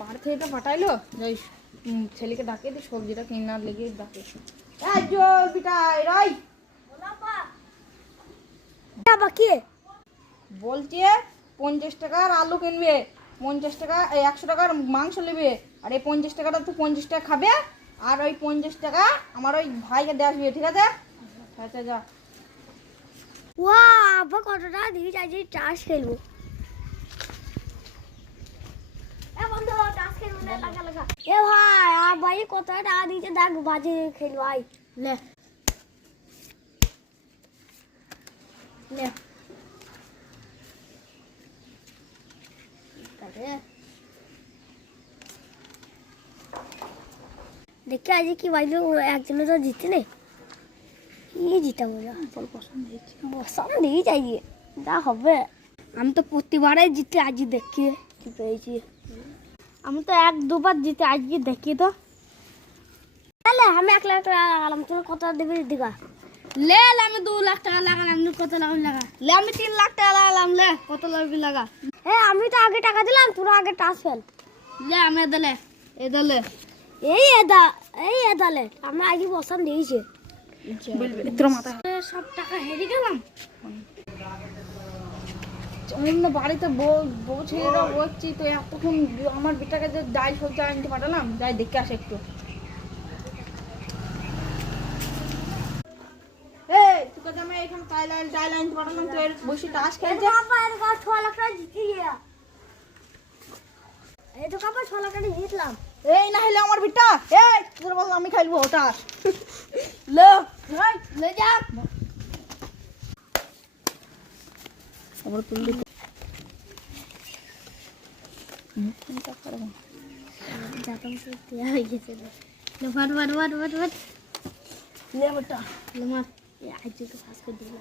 বাড়ি থেকে তো পাঠাইলো, যাই ছেলেকে ডাকে দি সবজিটা কেনার লেগে ডাকে। বাকি বলছে 50 টাকার আলু কিনবে, 50 টাকা 100 টাকার মাংস নেবে, আর এই 50 টাকাটা তুই 50 টাকা খাবে, আর ওই 50 টাকা আমার ওই ভাইকে দিয়ে আসবে, ঠিক আছে? আচ্ছা যা। ওয়া আব্বা কত টাকা দিয়ে যাই চাষ খেলবো। এ ভাই আব্বাই কত টাকা দিয়েছে দেখ, বাজে খেলবো ভাই। লে লে দেখে আজ কি বাইলো একজনে তো জিতে নেই, কি জিতাবো না বসান দিয়ে যাইয়ে যা হবে। আমি তো প্রতিবারে জিতে, আজ দেখি কি পেয়েছি। আমি তো 1-2 বার জিতে, আজকে দেখি তো। তাহলে আমি 1 লাখ টাকা লাগালাম, তুমি কত দেবে দিবা? লে আমি 2 লাখ টাকা লাগালাম, কত লাগা? লে আমি 3 লাখ টাকা লাগালাম, লে কত লাগবে লাগা? আমি তো আগে টাকা দিলাম, তোরা আগে টাস ফেল। লে আমি এদলে এদলে এই এদালে আমরা আগে বসান দিয়েছে। তোর মাথা সব টাকা হেরে গেলাম। অন্য বাড়িতে বউ ছেলেরা বলছি তো, এতক্ষণ আমার বেটাকে যে ডাল সবজি আনতে পাঠালাম, যাই দেখে আসে একটু। এই তোকে যে আমি এখানে ডাল আনতে পাঠালাম, তুই বসে তাস খেলছে। 6 লাখ টাকা জিতে গিয়া, এই তো কাপড় 6 লাখ টাকা জিতলাম। এই না হলে আমার বেটা, এই তোর বল আমি খেলবো তাস। লে ले जा আবার তুই দেখো চিন্তা করব जाता हूं से तैयार हो गए चलो लो फट ले बेटा लो मार ये आज तो पास कर दिया।